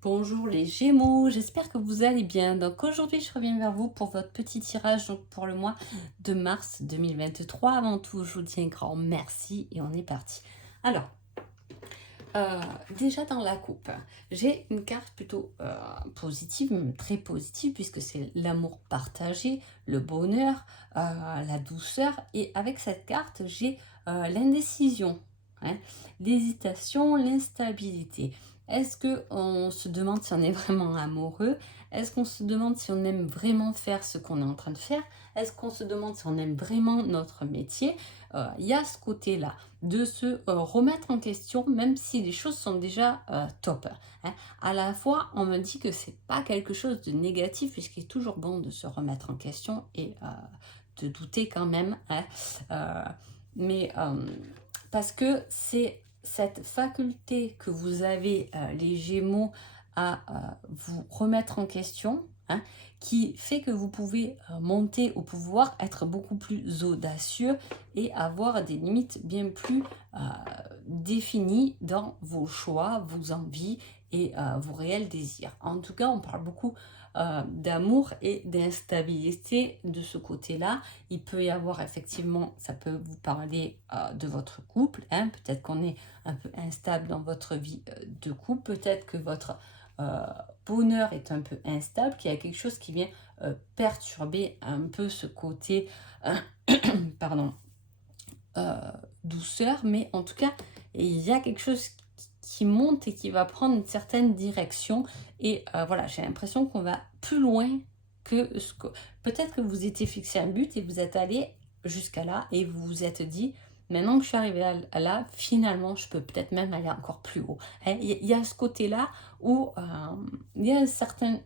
Bonjour les Gémeaux, j'espère que vous allez bien. Donc aujourd'hui, je reviens vers vous pour votre petit tirage donc pour le mois de mars 2023. Avant tout, je vous dis un grand merci et on est parti. Alors, euh, déjà dans la coupe, j'ai une carte plutôt positive, même très positive, puisque c'est l'amour partagé, le bonheur, la douceur. Et avec cette carte, j'ai l'indécision, hein, l'hésitation, l'instabilité. Est-ce qu'on se demande si on est vraiment amoureux? Est-ce qu'on se demande si on aime vraiment faire ce qu'on est en train de faire? Est-ce qu'on se demande si on aime vraiment notre métier? Il y a ce côté-là de se remettre en question, même si les choses sont déjà top, hein. À la fois, on me dit que c'est pas quelque chose de négatif, puisqu'il est toujours bon de se remettre en question et de douter quand même, hein. Euh, mais parce que c'est cette faculté que vous avez, les Gémeaux, à vous remettre en question, hein, qui fait que vous pouvez monter au pouvoir, être beaucoup plus audacieux et avoir des limites bien plus euh, définies dans vos choix, vos envies et vos réels désirs. En tout cas, on parle beaucoup d'amour et d'instabilité de ce côté-là. Il peut y avoir effectivement, ça peut vous parler de votre couple, hein. Peut-être qu'on est un peu instable dans votre vie de couple, peut-être que votre euh, bonheur est un peu instable, qu'il y a quelque chose qui vient perturber un peu ce côté, pardon, euh, douceur, mais en tout cas, il y a quelque chose qui monte et qui va prendre une certaine direction. Et voilà, j'ai l'impression qu'on va plus loin que ce que... Peut-être que vous étiez fixé un but et vous êtes allé jusqu'à là et vous vous êtes dit, maintenant que je suis arrivé à là, finalement, je peux peut-être même aller encore plus haut, hein. Il y a ce côté-là où il y a un certain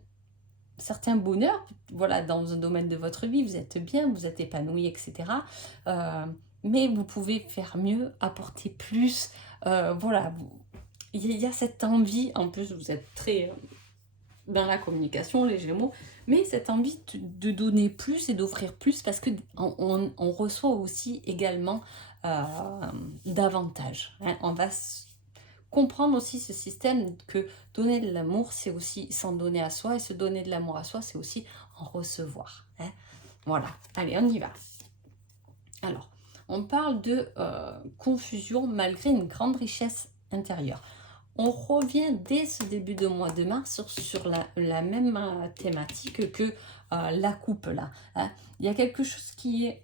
bonheur, voilà, dans un domaine de votre vie, vous êtes bien, vous êtes épanoui, etc. Euh, mais vous pouvez faire mieux, apporter plus. Voilà, il y a cette envie, en plus vous êtes très dans la communication, les Gémeaux, mais cette envie de donner plus et d'offrir plus parce que on reçoit aussi également euh, davantage, hein. On va comprendre aussi ce système que donner de l'amour, c'est aussi s'en donner à soi, et se donner de l'amour à soi, c'est aussi en recevoir, hein. Voilà, allez, on y va. Alors, on parle de confusion malgré une grande richesse intérieure. On revient dès ce début de mois de mars sur la même thématique que la coupe là, hein. Il y a quelque chose qui est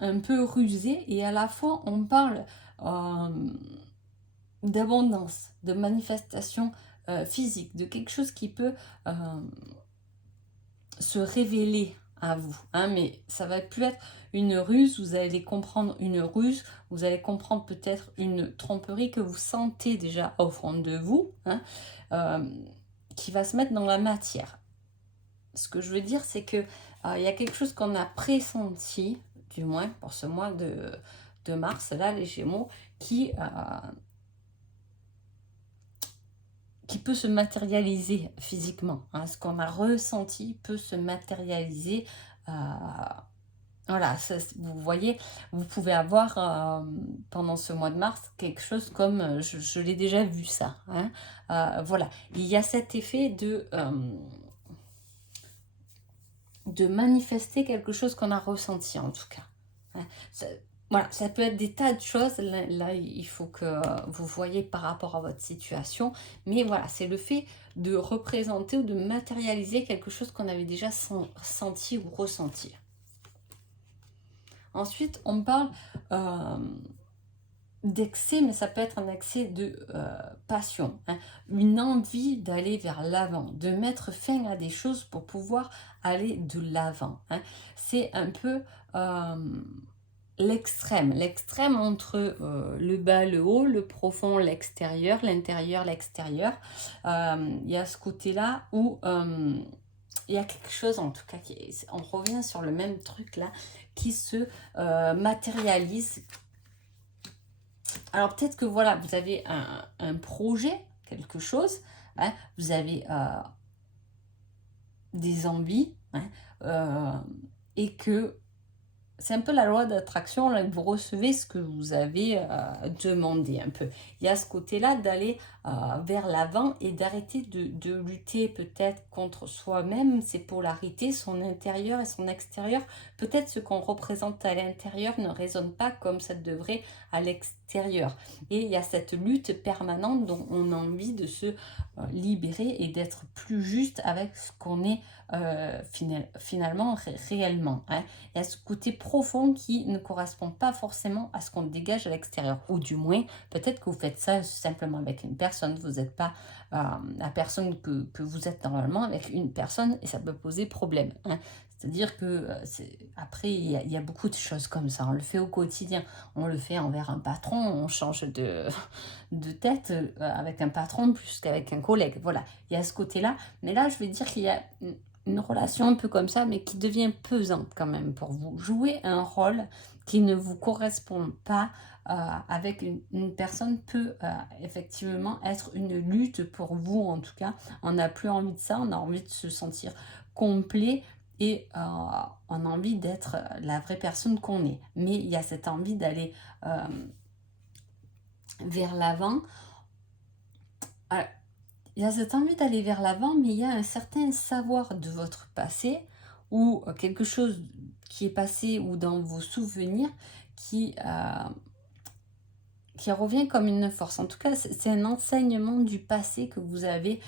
un peu rusé et à la fois on parle d'abondance, de manifestation physique, de quelque chose qui peut euh, se révéler à vous, hein, mais ça va plus être une ruse, vous allez comprendre une ruse, vous allez comprendre peut-être une tromperie que vous sentez déjà au fond de vous, hein, euh, qui va se mettre dans la matière. Ce que je veux dire, c'est que il y a quelque chose qu'on a pressenti, du moins pour ce mois de mars, là, les Gémeaux, qui peut se matérialiser physiquement, hein. Ce qu'on a ressenti peut se matérialiser. euh, voilà, vous voyez, vous pouvez avoir pendant ce mois de mars quelque chose comme, je l'ai déjà vu ça, hein. Voilà, il y a cet effet de manifester quelque chose qu'on a ressenti en tout cas, hein. Voilà, ça peut être des tas de choses. Là, il faut que vous voyez par rapport à votre situation. Mais voilà, c'est le fait de représenter ou de matérialiser quelque chose qu'on avait déjà senti ou ressenti. Ensuite, on parle d'excès, mais ça peut être un excès de passion, hein. Une envie d'aller vers l'avant, de mettre fin à des choses pour pouvoir aller de l'avant, hein. C'est un peu l'extrême entre le bas, le haut, le profond, l'extérieur, l'intérieur, l'extérieur. Il y a ce côté-là où il y a quelque chose, en tout cas, on revient sur le même truc là, qui se matérialise. Alors peut-être que voilà, vous avez un projet, quelque chose, hein, vous avez des envies, hein, et que c'est un peu la loi d'attraction, là, que vous recevez ce que vous avez demandé un peu. Il y a ce côté-là d'aller vers l'avant et d'arrêter de lutter peut-être contre soi-même, ses polarités, son intérieur et son extérieur. Peut-être ce qu'on représente à l'intérieur ne résonne pas comme ça devrait à l'extérieur. Et il y a cette lutte permanente dont on a envie de se libérer et d'être plus juste avec ce qu'on est finalement réellement. Hein. Il y a ce côté profond qui ne correspond pas forcément à ce qu'on dégage à l'extérieur. Ou du moins, peut-être que vous faites ça simplement avec une personne. Vous n'êtes pas la personne que vous êtes normalement avec une personne et ça peut poser problème. Hein. C'est-à-dire que après, il y a beaucoup de choses comme ça. On le fait au quotidien. On le fait envers un patron. On change de tête avec un patron plus qu'avec un collègue. Voilà, il y a ce côté-là. Mais là, je vais dire qu'il y a une relation un peu comme ça, mais qui devient pesante quand même pour vous. Jouer un rôle qui ne vous correspond pas avec une personne peut effectivement être une lutte pour vous en tout cas. On n'a plus envie de ça, on a envie de se sentir complet et on a envie d'être la vraie personne qu'on est. Mais il y a cette envie d'aller vers l'avant. Il y a cette envie d'aller vers l'avant, mais il y a un certain savoir de votre passé ou quelque chose qui est passé ou dans vos souvenirs qui revient comme une force. En tout cas, c'est un enseignement du passé que vous avez,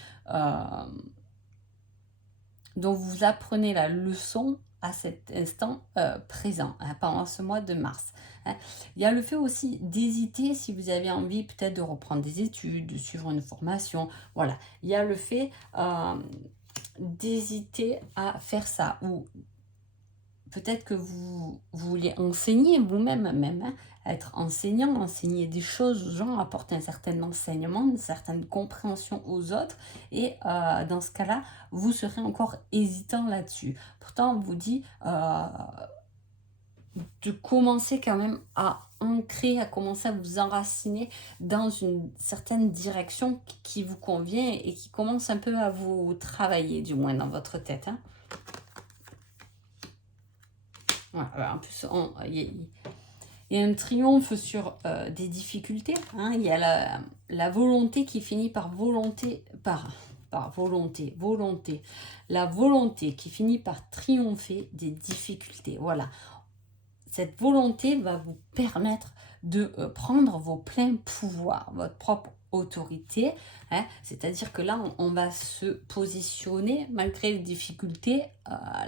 dont vous apprenez la leçon à cet instant présent, hein, pendant ce mois de mars. Hein. Il y a le fait aussi d'hésiter si vous avez envie peut-être de reprendre des études, de suivre une formation. Voilà, il y a le fait d'hésiter à faire ça ou peut-être que vous voulez enseigner vous-même, même, hein, être enseignant, enseigner des choses aux gens, apporter un certain enseignement, une certaine compréhension aux autres. Et dans ce cas-là, vous serez encore hésitant là-dessus. Pourtant, on vous dit de commencer quand même à ancrer, à commencer à vous enraciner dans une certaine direction qui vous convient et qui commence un peu à vous travailler, du moins dans votre tête. Hein. Voilà, en plus, il y a un triomphe sur des difficultés. Hein. Il y a la volonté qui finit par volonté. La volonté qui finit par triompher des difficultés. Voilà. Cette volonté va vous permettre de prendre vos pleins pouvoirs, votre propre autorité. Hein. C'est-à-dire que là, on va se positionner malgré les difficultés.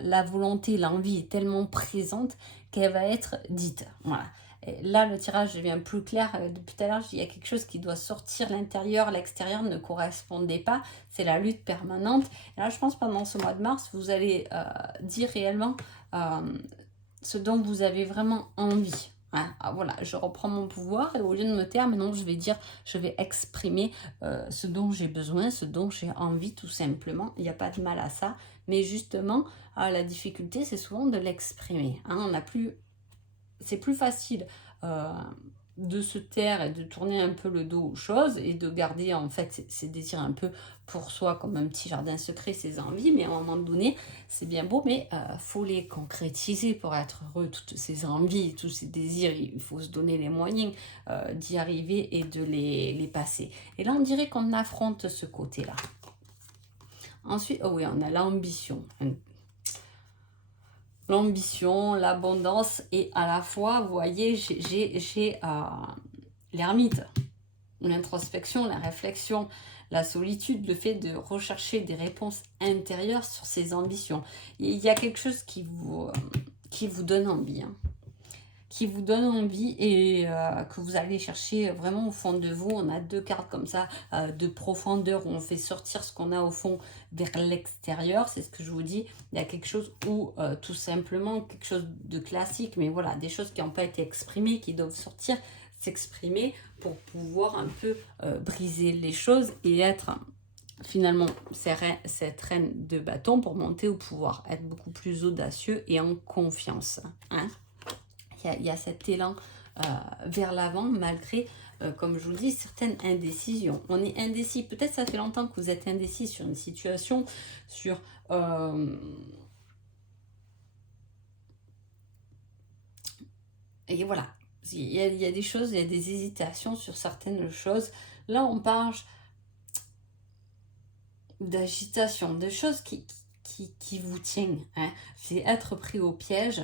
La volonté, l'envie est tellement présente qu'elle va être dite. Voilà. Et là, le tirage devient plus clair. Depuis tout à l'heure, il y a quelque chose qui doit sortir. L'intérieur, l'extérieur ne correspondait pas. C'est la lutte permanente. Et là, je pense pendant ce mois de mars, vous allez dire réellement ce dont vous avez vraiment envie. Hein. Ah, voilà, je reprends mon pouvoir et au lieu de me taire, maintenant je vais dire, je vais exprimer ce dont j'ai besoin, ce dont j'ai envie tout simplement. Il n'y a pas de mal à ça. Mais justement, la difficulté, c'est souvent de l'exprimer. Hein. C'est plus facile de se taire et de tourner un peu le dos aux choses et de garder en fait ses désirs un peu pour soi comme un petit jardin secret, ses envies, mais à un moment donné c'est bien beau, mais faut les concrétiser pour être heureux. Toutes ces envies, tous ces désirs, il faut se donner les moyens d'y arriver et de les passer. Et là on dirait qu'on affronte ce côté là. Ensuite, oh oui, on a l'ambition, l'abondance et à la fois, vous voyez, j'ai l'ermite, l'introspection, la réflexion, la solitude, le fait de rechercher des réponses intérieures sur ses ambitions. Il y a quelque chose qui vous donne envie, hein, qui vous donne envie et que vous allez chercher vraiment au fond de vous. On a deux cartes comme ça de profondeur où on fait sortir ce qu'on a au fond vers l'extérieur. C'est ce que je vous dis. Il y a quelque chose où tout simplement quelque chose de classique, mais voilà, des choses qui n'ont pas été exprimées, qui doivent sortir, s'exprimer pour pouvoir un peu briser les choses et être finalement cette reine de bâton pour monter au pouvoir, être beaucoup plus audacieux et en confiance. Hein. Il y a cet élan vers l'avant malgré, comme je vous dis, certaines indécisions. On est indécis. Peut-être ça fait longtemps que vous êtes indécis sur une situation, sur... Et voilà. Il y a des choses, il y a des hésitations sur certaines choses. Là, on parle d'agitation, de choses qui vous tiennent, hein. C'est être pris au piège.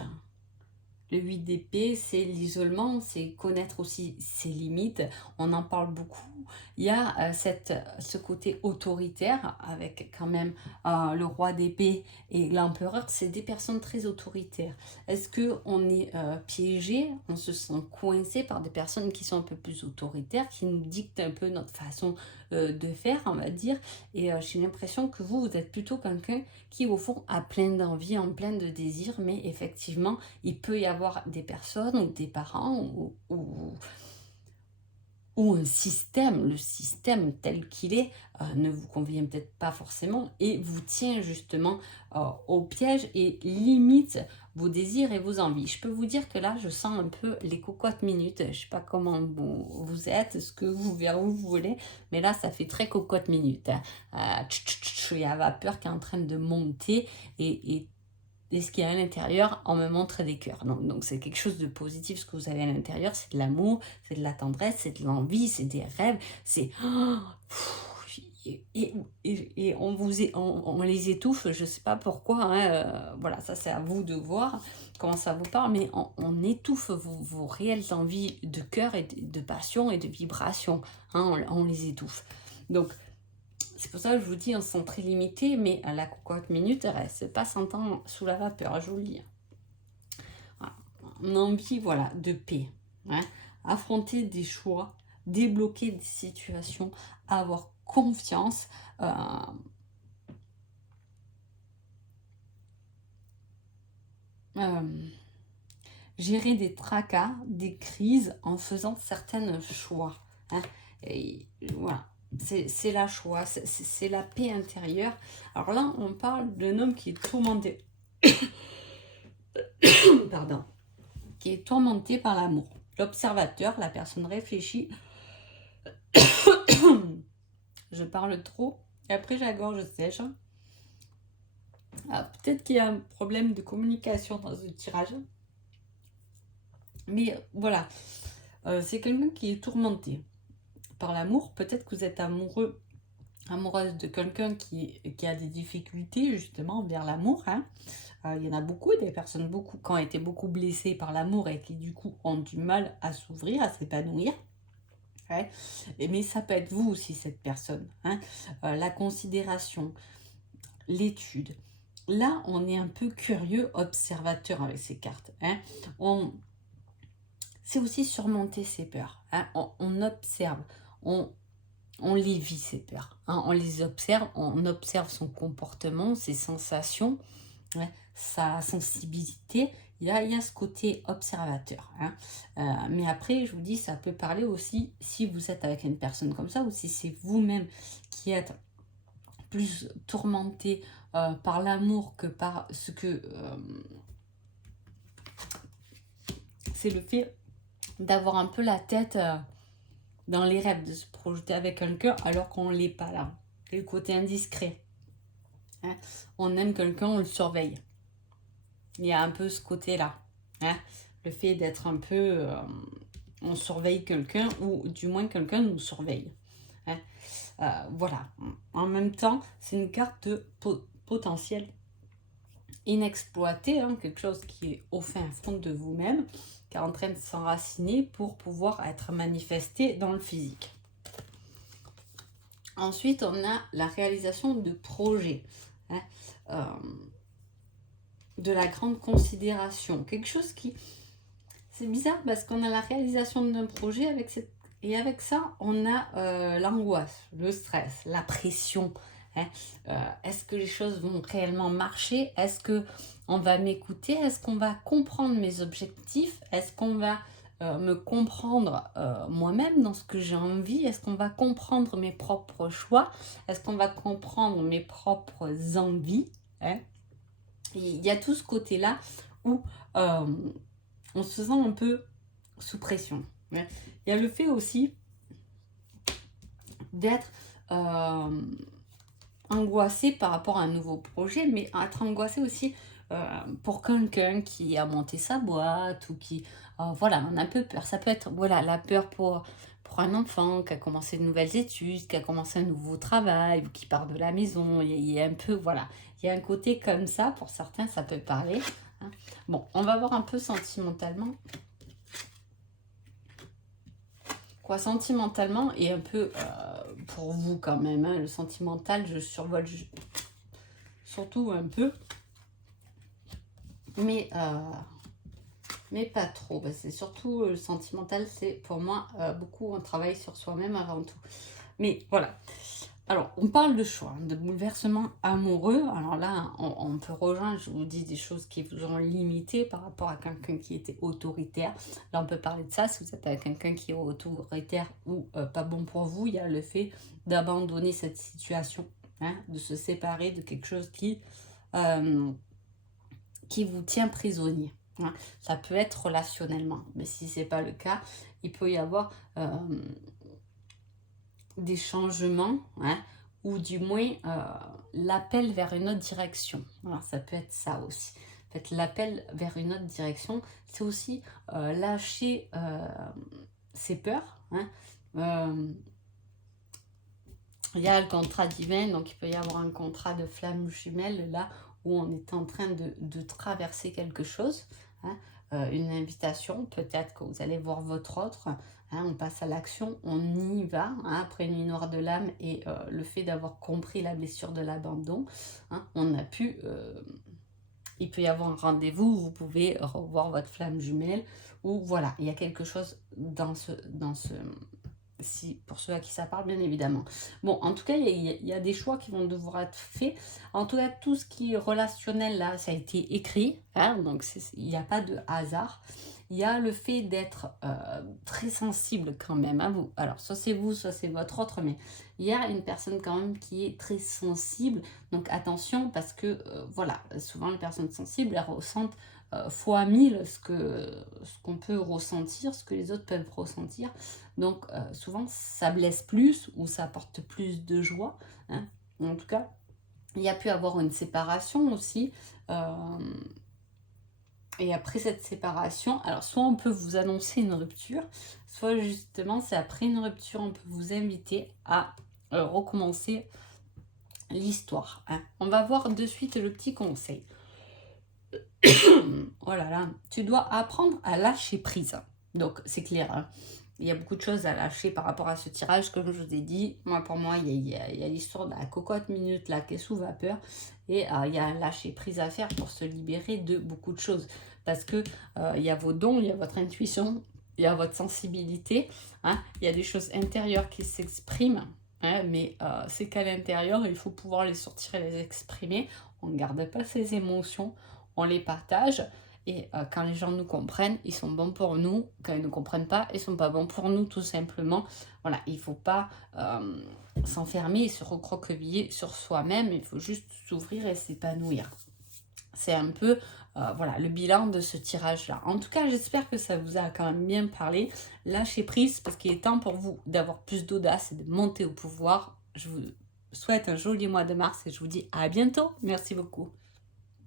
Le 8 d'épée, c'est l'isolement, c'est connaître aussi ses limites. On en parle beaucoup. Il y a ce côté autoritaire avec quand même le roi d'épée et l'empereur. C'est des personnes très autoritaires. Est-ce qu'on est piégé, on se sent coincé par des personnes qui sont un peu plus autoritaires, qui nous dictent un peu notre façon de faire, on va dire. Et j'ai l'impression que vous êtes plutôt quelqu'un qui, au fond, a plein d'envie, en plein de désirs, mais effectivement, il peut y avoir des personnes ou des parents ou un système, le système tel qu'il est, ne vous convient peut-être pas forcément et vous tient justement au piège et limite vos désirs et vos envies. Je peux vous dire que là, je sens un peu les cocottes minutes. Je ne sais pas comment vous êtes, ce que vous, vers où vous voulez, mais là, ça fait très cocotte minute, hein. Il y a la vapeur qui est en train de monter et ce qu'il y a à l'intérieur, on me montre des cœurs. Donc c'est quelque chose de positif, ce que vous avez à l'intérieur, c'est de l'amour, c'est de la tendresse, c'est de l'envie, c'est des rêves, c'est... Et on les étouffe, je ne sais pas pourquoi, hein, voilà, ça c'est à vous de voir comment ça vous parle, mais on étouffe vos réelles envies de cœur et de passion et de vibration, hein, on les étouffe. Donc, c'est pour ça que je vous dis, on se sent très limité, mais à la cocotte minute, elle reste pas 100 ans sous la vapeur, je vous le dis. Voilà. On a envie, voilà, de paix, hein. Affronter des choix, débloquer des situations, avoir confiance, gérer des tracas, des crises en faisant certains choix, hein. Et voilà. C'est la choix, c'est la paix intérieure. Alors là, on parle d'un homme qui est tourmenté. Pardon. Qui est tourmenté par l'amour. L'observateur, la personne réfléchie. Je parle trop. Et après, j'ai la gorge sèche. Ah, peut-être qu'il y a un problème de communication dans ce tirage. Mais voilà. C'est quelqu'un qui est tourmenté par l'amour. Peut-être que vous êtes amoureux, amoureuse de quelqu'un qui a des difficultés justement vers l'amour, hein. Il y en a beaucoup, des personnes qui ont été beaucoup blessées par l'amour et qui du coup ont du mal à s'ouvrir, à s'épanouir. Ouais. Mais ça peut être vous aussi, cette personne, hein. La considération, l'étude. Là, on est un peu curieux, observateur avec ces cartes, hein. C'est aussi surmonter ses peurs, hein. On observe, on les vit, ces peurs, hein. On les observe, on observe son comportement, ses sensations, ouais, sa sensibilité. Il y a ce côté observateur, hein. Mais après, je vous dis, ça peut parler aussi si vous êtes avec une personne comme ça ou si c'est vous-même qui êtes plus tourmenté par l'amour que par ce que... c'est le fait d'avoir un peu la tête dans les rêves, de se projeter avec quelqu'un alors qu'on ne l'est pas là. C'est le côté indiscret, hein. On aime quelqu'un, on le surveille. Il y a un peu ce côté-là, hein. Le fait d'être un peu... on surveille quelqu'un ou du moins quelqu'un nous surveille, hein. Voilà. En même temps, c'est une carte de potentiel inexploité, hein, quelque chose qui est au fin fond de vous-même, qui est en train de s'enraciner pour pouvoir être manifesté dans le physique. Ensuite, on a la réalisation de projets, hein, de la grande considération. Quelque chose qui... C'est bizarre parce qu'on a la réalisation d'un projet et avec ça, on a l'angoisse, le stress, la pression, hein. Est-ce que les choses vont réellement marcher? Est-ce qu'on va m'écouter? Est-ce qu'on va comprendre mes objectifs? Est-ce qu'on va me comprendre moi-même dans ce que j'ai envie? Est-ce qu'on va comprendre mes propres choix? Est-ce qu'on va comprendre mes propres envies, hein? Il y a tout ce côté-là où on se sent un peu sous pression, hein. Il y a le fait aussi d'être angoissé par rapport à un nouveau projet, mais être angoissé aussi pour quelqu'un qui a monté sa boîte ou qui... voilà, on a un peu peur. Ça peut être, voilà, la peur pour pour un enfant, qui a commencé de nouvelles études, qui a commencé un nouveau travail, ou qui part de la maison. Il y a un peu, voilà, il y a un côté comme ça, pour certains, ça peut parler. Hein. Bon, on va voir un peu sentimentalement. Quoi, sentimentalement, et un peu pour vous quand même, hein, le sentimental, je survole surtout un peu. Mais pas trop. C'est surtout le sentimental, c'est pour moi beaucoup, on travaille sur soi-même avant tout. Mais voilà. Alors, on parle de choix, de bouleversement amoureux. Alors là, on peut rejoindre, je vous dis, des choses qui vous ont limité par rapport à quelqu'un qui était autoritaire. Là, on peut parler de ça. Si vous êtes avec quelqu'un qui est autoritaire ou pas bon pour vous, il y a le fait d'abandonner cette situation, hein, de se séparer de quelque chose qui vous tient prisonnier. Hein. Ça peut être relationnellement, mais si ce n'est pas le cas, il peut y avoir des changements, hein, ou du moins l'appel vers une autre direction. Voilà, ça peut être ça aussi. En fait, l'appel vers une autre direction, c'est aussi lâcher ses peurs. Hein. Il y a le contrat divin, donc il peut y avoir un contrat de flamme jumelle là où on est en train de traverser quelque chose. Hein. Une invitation, peut-être que vous allez voir votre autre. Hein, on passe à l'action, on y va, hein, après une nuit noire de l'âme et le fait d'avoir compris la blessure de l'abandon, hein, on a pu, il peut y avoir un rendez-vous, vous pouvez revoir votre flamme jumelle, ou voilà, il y a quelque chose dans ce si, pour ceux à qui ça parle, bien évidemment. Bon, en tout cas, il y a des choix qui vont devoir être faits. En tout cas, tout ce qui est relationnel, là, ça a été écrit. Hein, donc, il n'y a pas de hasard. Il y a le fait d'être très sensible quand même à vous. Alors, soit c'est vous, soit c'est votre autre, mais il y a une personne quand même qui est très sensible. Donc, attention, parce que, voilà, souvent les personnes sensibles, elles ressentent fois 1000 ce qu'on peut ressentir, ce que les autres peuvent ressentir. Donc, souvent, ça blesse plus ou ça apporte plus de joie. Hein. En tout cas, il y a pu avoir une séparation aussi. Et après cette séparation, alors soit on peut vous annoncer une rupture, soit justement, c'est après une rupture, on peut vous inviter à recommencer l'histoire. Hein. On va voir de suite le petit conseil. Oh là là, tu dois apprendre à lâcher prise. Donc, c'est clair, hein. Il y a beaucoup de choses à lâcher par rapport à ce tirage, comme je vous ai dit. Pour moi, il y a l'histoire de la cocotte minute là qui est sous vapeur. Et il y a un lâcher prise à faire pour se libérer de beaucoup de choses. Parce que il y a vos dons, il y a votre intuition, il y a votre sensibilité. Hein, il y a des choses intérieures qui s'expriment. Hein, mais c'est qu'à l'intérieur, il faut pouvoir les sortir et les exprimer. On ne garde pas ses émotions, on les partage. Et quand les gens nous comprennent, ils sont bons pour nous. Quand ils ne comprennent pas, ils ne sont pas bons pour nous, tout simplement. Voilà, il ne faut pas s'enfermer et se recroqueviller sur soi-même. Il faut juste s'ouvrir et s'épanouir. C'est un peu voilà, le bilan de ce tirage-là. En tout cas, j'espère que ça vous a quand même bien parlé. Lâchez prise parce qu'il est temps pour vous d'avoir plus d'audace et de monter au pouvoir. Je vous souhaite un joli mois de mars et je vous dis à bientôt. Merci beaucoup.